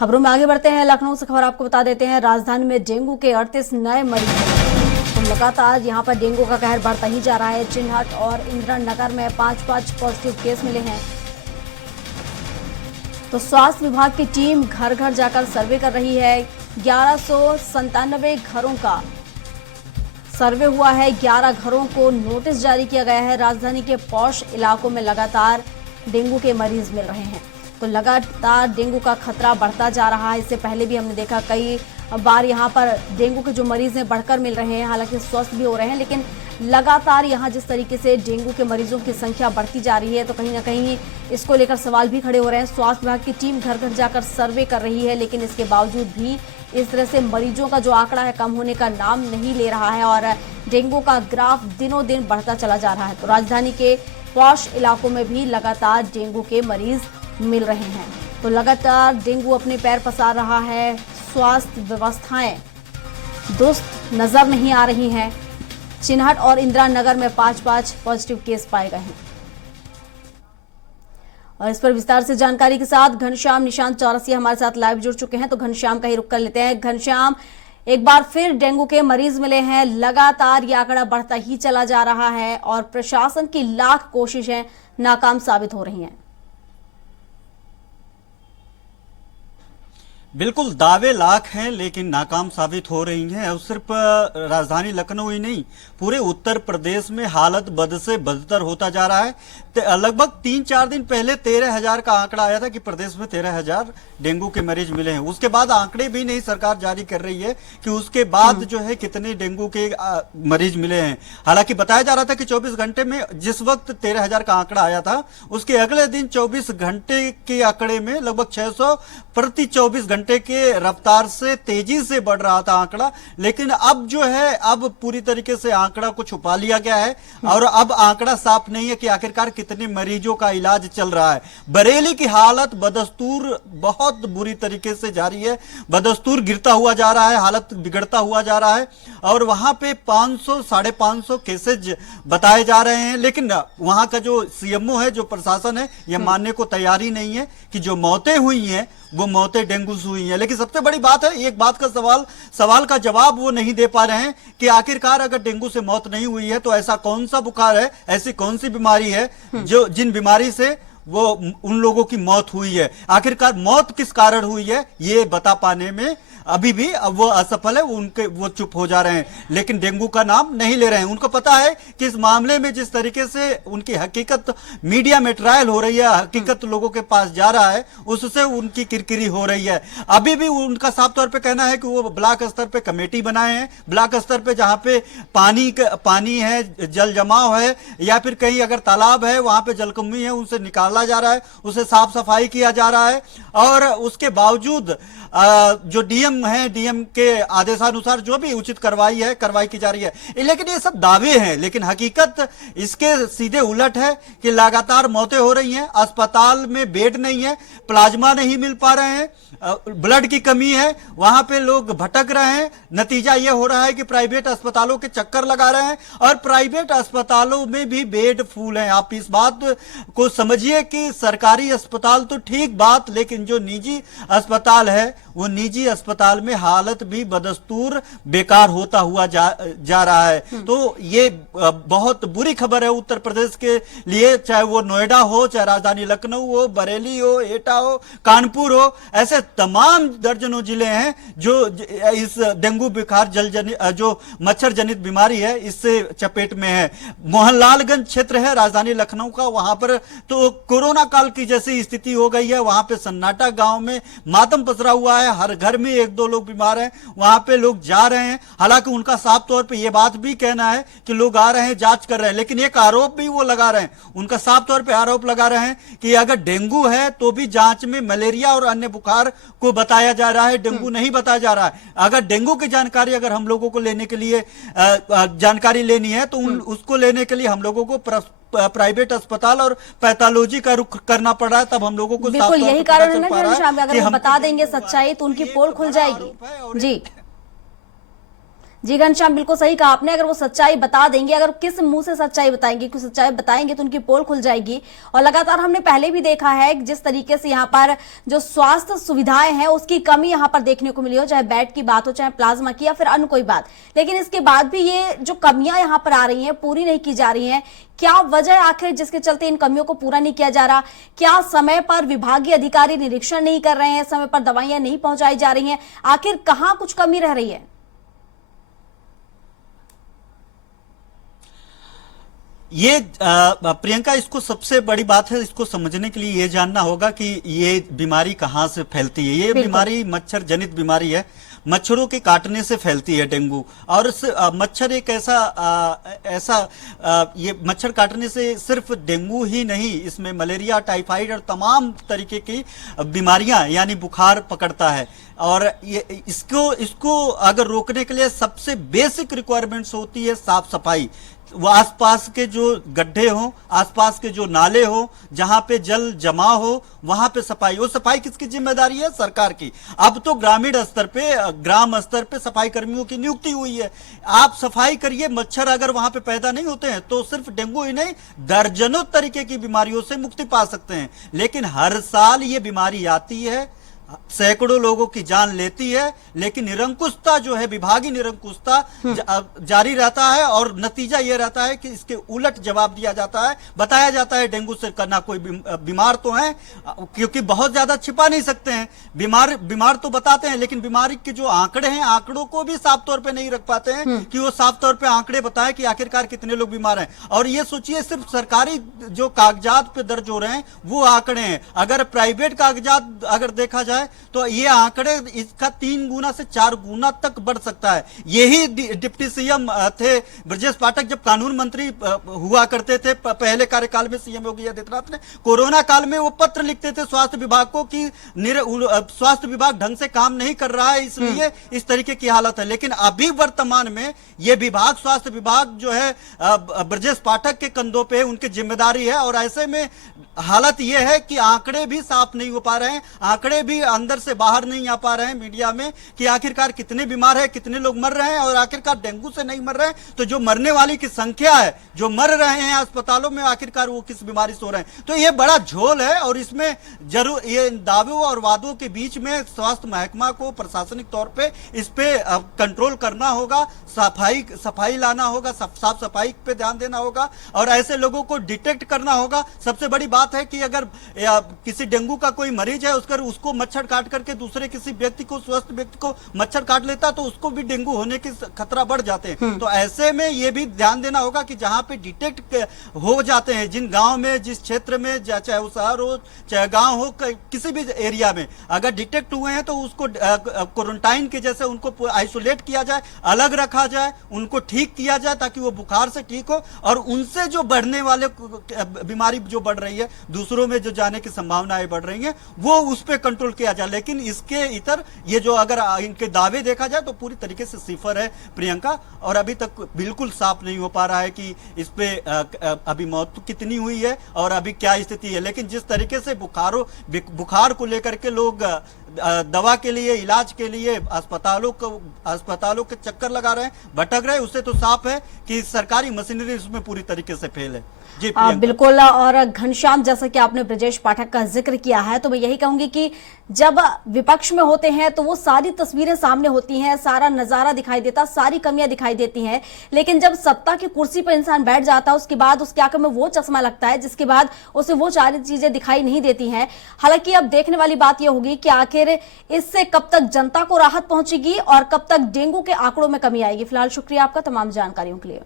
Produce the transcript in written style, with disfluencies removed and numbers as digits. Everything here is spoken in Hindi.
खबरों में आगे बढ़ते हैं। लखनऊ से खबर आपको बता देते हैं, राजधानी में डेंगू के 38 नए मरीज हैं। तो लगातार यहां पर डेंगू का कहर बढ़ता ही जा रहा है। चिन्हट और इंदिरा नगर में 5-5 पॉजिटिव केस मिले हैं। तो स्वास्थ्य विभाग की टीम घर घर जाकर सर्वे कर रही है। 1197 घरों का सर्वे हुआ है। 11 घरों को नोटिस जारी किया गया है। राजधानी के पॉश इलाकों में लगातार डेंगू के मरीज मिल रहे हैं। तो लगातार डेंगू का खतरा बढ़ता जा रहा है। इससे पहले भी हमने देखा कई बार यहाँ पर डेंगू के जो मरीज हैं बढ़कर मिल रहे हैं, हालांकि स्वस्थ भी हो रहे हैं, लेकिन लगातार यहाँ जिस तरीके से डेंगू के मरीजों की संख्या बढ़ती जा रही है, तो कहीं ना कहीं इसको लेकर सवाल भी खड़े हो रहे हैं। स्वास्थ्य विभाग की टीम घर घर जाकर सर्वे कर रही है, लेकिन इसके बावजूद भी इस तरह से मरीजों का जो आंकड़ा है कम होने का नाम नहीं ले रहा है और डेंगू का ग्राफ दिनों दिन बढ़ता चला जा रहा है। तो राजधानी के पॉश इलाकों में भी लगातार डेंगू के मरीज मिल रहे हैं। तो लगातार डेंगू अपने पैर पसार रहा है। स्वास्थ्य व्यवस्थाएं दुरुस्त नजर नहीं आ रही हैं। चिन्हट और इंदिरा नगर में 5-5 पॉजिटिव केस पाए गए हैं। और इस पर विस्तार से जानकारी के साथ घनश्याम निशांत चौरसिया हमारे साथ लाइव जुड़ चुके हैं। तो घनश्याम का ही रुख कर लेते हैं। घनश्याम, एक बार फिर डेंगू के मरीज मिले हैं। लगातार ये आंकड़ा बढ़ता ही चला जा रहा है और प्रशासन की लाख कोशिशें नाकाम साबित हो रही हैं। बिल्कुल, दावे लाख हैं लेकिन नाकाम साबित हो रही हैं। और सिर्फ राजधानी लखनऊ ही नहीं, पूरे उत्तर प्रदेश में हालत बद से बदतर होता जा रहा है। लगभग 3-4 दिन पहले 13,000 का आंकड़ा आया था कि प्रदेश में 13,000 डेंगू के मरीज मिले हैं। उसके बाद आंकड़े भी नहीं सरकार जारी कर रही है कि उसके बाद जो है कितने डेंगू के मरीज मिले हैं। हालांकि बताया जा रहा था कि 24 घंटे में जिस वक्त 13,000 का आंकड़ा आया था, उसके अगले दिन 24 घंटे के आंकड़े में लगभग 600 प्रति 24 घंटे के रफ्तार से तेजी से बढ़ रहा था आंकड़ा। लेकिन अब जो है, अब पूरी तरीके से आंकड़ा को छुपा लिया गया है और अब आंकड़ा साफ नहीं है कि आखिरकार कितने मरीजों का इलाज चल रहा है। बरेली की हालत बदस्तूर बहुत बुरी तरीके से जारी है। बदस्तूर गिरता हुआ जा रहा है, हालत बिगड़ता हुआ जा रहा है और वहां पे 500-550 केसेज बताए जा रहे हैं। लेकिन वहां का जो सीएमओ है, जो प्रशासन है, यह मानने को तैयार ही नहीं है कि जो मौतें हुई हैं वो मौतें डेंगू से हुई हैं। लेकिन सबसे बड़ी बात है, एक बात का सवाल का जवाब वो नहीं दे पा रहे हैं कि आखिरकार अगर डेंगू से मौत नहीं हुई है तो ऐसा कौन सा बुखार है, ऐसी कौन सी बीमारी है जो जिन बीमारी से वो उन लोगों की मौत हुई है। आखिरकार मौत किस कारण हुई है ये बता पाने में अभी भी वो असफल है। वो चुप हो जा रहे हैं, लेकिन डेंगू का नाम नहीं ले रहे हैं। उनको पता है कि इस मामले में जिस तरीके से उनकी हकीकत मीडिया में ट्रायल हो रही है, हकीकत लोगों के पास जा रहा है, उससे उनकी किरकिरी हो रही है। अभी भी उनका साफ तौर पे कहना है कि वो ब्लॉक स्तर पे कमेटी बनाए हैं। ब्लॉक स्तर पे जहां पे पानी है, जल जमाव है या फिर कहीं अगर तालाब है वहां पे जलकुंभी है, उनसे निकाला जा रहा है, उसे साफ सफाई किया जा रहा है। और उसके बावजूद जो डीएम है, डीएम के आदेशानुसार जो भी उचित कार्रवाई की जा रही है। लेकिन ये सब दावे हैं, लेकिन हकीकत इसके सीधे उलट है कि लगातार मौतें हो रही हैं। अस्पताल में बेड नहीं है, प्लाज्मा नहीं मिल पा रहे हैं, ब्लड की कमी है, वहां पे लोग भटक रहे हैं। नतीजा यह हो रहा है कि प्राइवेट अस्पतालों के चक्कर लगा रहे हैं और प्राइवेट अस्पतालों में भी बेड फुल हैं। आप इस बात को समझिए कि सरकारी अस्पताल तो ठीक बात, लेकिन जो निजी अस्पताल है वो निजी अस्पताल में हालत भी बदस्तूर बेकार होता हुआ जा रहा है। तो ये बहुत बुरी खबर है उत्तर प्रदेश के लिए, चाहे वो नोएडा हो, चाहे राजधानी लखनऊ हो, बरेली हो, एटा हो, कानपुर हो। ऐसे तमाम दर्जनों जिले हैं जो इस डेंगू बुखार जो मच्छर जनित बीमारी है इससे चपेट में है। मोहनलालगंज क्षेत्र है राजधानी लखनऊ का, वहां पर तो कोरोना काल की जैसी स्थिति हो गई है। वहां पे सन्नाटा, गांव में मातम पसरा हुआ है, हर घर में 1-2 लोग बीमार हैं। वहां पे लोग जा रहे हैं, हालांकि उनका साफ तौर पे ये बात भी कहना है कि लोग आ रहे हैं, जांच कर रहे हैं। लेकिन एक आरोप भी वो लगा रहे हैं, उनका साफ तौर पे आरोप लगा रहे हैं कि अगर डेंगू है तो भी जांच में मलेरिया और अन्य बुखार को बताया जा रहा है, डेंगू नहीं बताया जा रहा है। अगर डेंगू की जानकारी अगर हम लोगों को लेने के लिए जानकारी लेनी है तो उसको लेने के लिए हम लोगों को प्राइवेट अस्पताल और पैथोलॉजी का रुख करना पड़ रहा है। तब हम लोगों को बिल्कुल यही कारण है ना घनश्याम, अगर हम बता देंगे सच्चाई तो उनकी पोल खुल जाएगी। जी जी घनश्याम, बिल्कुल सही कहा आपने। अगर वो सच्चाई बता देंगे, अगर किस मुंह से सच्चाई बताएंगे, कुछ सच्चाई बताएंगे तो उनकी पोल खुल जाएगी। और लगातार हमने पहले भी देखा है जिस तरीके से यहाँ पर जो स्वास्थ्य सुविधाएं हैं उसकी कमी यहाँ पर देखने को मिली हो, चाहे बेड की बात हो, चाहे प्लाज्मा की या फिर अन्य कोई बात। लेकिन इसके बाद भी ये जो कमियां यहाँ पर आ रही हैं पूरी नहीं की जा रही हैं। क्या वजह है आखिर जिसके चलते इन कमियों को पूरा नहीं किया जा रहा? क्या समय पर विभागीय अधिकारी निरीक्षण नहीं कर रहे हैं, समय पर दवाइयां नहीं पहुंचाई जा रही हैं? आखिर कहां कुछ कमी रह रही है? ये प्रियंका, इसको सबसे बड़ी बात है, इसको समझने के लिए ये जानना होगा कि ये बीमारी कहाँ से फैलती है। ये बीमारी मच्छर जनित बीमारी है, मच्छरों के काटने से फैलती है डेंगू। और मच्छर एक ये मच्छर काटने से सिर्फ डेंगू ही नहीं, इसमें मलेरिया, टाइफाइड और तमाम तरीके की बीमारियां यानी बुखार पकड़ता है। और ये इसको अगर रोकने के लिए सबसे बेसिक रिक्वायरमेंट्स होती है साफ सफाई। वो आसपास के जो गड्ढे हो, आसपास के जो नाले हो, जहां पे जल जमा हो, वहां पे सफाई। वो सफाई किसकी जिम्मेदारी है? सरकार की। अब तो ग्रामीण स्तर पे, ग्राम स्तर पे सफाई कर्मियों की नियुक्ति हुई है। आप सफाई करिए, मच्छर अगर वहां पे पैदा नहीं होते हैं तो सिर्फ डेंगू ही नहीं, दर्जनों तरीके की बीमारियों से मुक्ति पा सकते हैं। लेकिन हर साल ये बीमारी आती है, सैकड़ों लोगों की जान लेती है, लेकिन निरंकुशता जो है, विभागीय निरंकुशता जारी रहता है। और नतीजा यह रहता है कि इसके उलट जवाब दिया जाता है, बताया जाता है डेंगू से करना कोई बीमार तो है, क्योंकि बहुत ज्यादा छिपा नहीं सकते हैं। बीमार तो बताते हैं, लेकिन बीमारी के जो आंकड़े हैं, आंकड़ों को भी साफ तौर पे नहीं रख पाते हैं कि वो साफ तौर पे आंकड़े बताएं कि आखिरकार कितने लोग बीमार हैं। और ये सोचिए, सिर्फ सरकारी जो कागजात पे दर्ज हो रहे हैं वो आंकड़े हैं। अगर प्राइवेट कागजात अगर देखा जाए तो ये आंकड़े इसका 3 गुना से 4 गुना तक बढ़ सकता है। यही डिप्टी सीएम थे ब्रजेश पाठक जब कानून मंत्री हुआ करते थे पहले कार्यकाल में, सीएम योगी आदित्यनाथ ने कोरोना काल में वो पत्र लिखते थे स्वास्थ्य विभाग को कि स्वास्थ्य विभाग ढंग से काम नहीं कर रहा है, इसलिए इस तरीके की हालत है। लेकिन अभी वर्तमान में ये विभाग, स्वास्थ्य विभाग जो है ब्रजेश पाठक के कंधों पे, उनकी जिम्मेदारी है। और ऐसे में हालत यह है कि आंकड़े भी साफ नहीं हो पा रहे हैं, आंकड़े भी अंदर से बाहर नहीं आ पा रहे हैं मीडिया में कि आखिरकार कितने बीमार है, कितने लोग मर रहे हैं। और आखिरकार डेंगू से नहीं मर रहे हैं तो जो मरने वाली की संख्या है, जो मर रहे हैं अस्पतालों में, आखिरकार वो किस बीमारी से हो रहे हैं। तो ये बड़ा झोल है और इसमें जरूर ये दावों और वादों के बीच में स्वास्थ्य महकमा को प्रशासनिक तौर पे इस पे कंट्रोल करना होगा, सफाई लाना होगा, साफ सफाई पे ध्यान देना होगा और ऐसे लोगों को डिटेक्ट करना होगा। सबसे बड़ी बात है कि अगर किसी डेंगू का कोई मरीज है, उसको मच्छर काट करके दूसरे किसी व्यक्ति को, स्वस्थ व्यक्ति को मच्छर काट लेता तो उसको भी डेंगू होने की खतरा बढ़ जाते हैं। तो ऐसे में ये भी ध्यान देना होगा कि जहां पे डिटेक्ट हो जाते हैं, जिन गांव में, जिस क्षेत्र में, चाहे वो शहर हो चाहे गांव हो, किसी भी एरिया में अगर डिटेक्ट हुए हैं तो उसको क्वारंटाइन के जैसे उनको आइसोलेट किया जाए, अलग रखा जाए, उनको ठीक किया जाए ताकि वो बुखार से ठीक हो। और उनसे जो बढ़ने वाले बीमारी जो बढ़ रही है, दूसरों में जो जाने की संभावनाएं बढ़ रही हैं, वो उस पर कंट्रोल किया जाए। लेकिन इसके इतर ये जो अगर इनके दावे देखा जाए तो पूरी तरीके से सिफर है प्रियंका, और अभी तक बिल्कुल साफ नहीं हो पा रहा है कि इस पे अभी मौत कितनी हुई है और अभी क्या स्थिति है। लेकिन जिस तरीके से बुखार को लेकर के लोग दवा के लिए, इलाज के लिए अस्पतालों के चक्कर लगा रहे हैं, भटक रहे हैं, उससे तो साफ है कि सरकारी मशीनरी उसमें पूरी तरीके से फेल है। जी बिल्कुल। और घनश्याम, जैसा कि आपने ब्रजेश पाठक का जिक्र किया है, तो मैं यही कहूंगी कि जब विपक्ष में होते हैं तो वो सारी तस्वीरें सामने होती हैं, सारा नजारा दिखाई देता, सारी कमियां दिखाई देती हैं। लेकिन जब सत्ता की कुर्सी पर इंसान बैठ जाता है, उसके बाद उसकी आंखों में वो चश्मा लगता है जिसके बाद उसे वो सारी चीजें दिखाई नहीं देती हैं। हालांकि अब देखने वाली बात यह होगी कि आखिर इससे कब तक जनता को राहत पहुंचेगी और कब तक डेंगू के आंकड़ों में कमी आएगी। फिलहाल शुक्रिया आपका तमाम जानकारियों के लिए।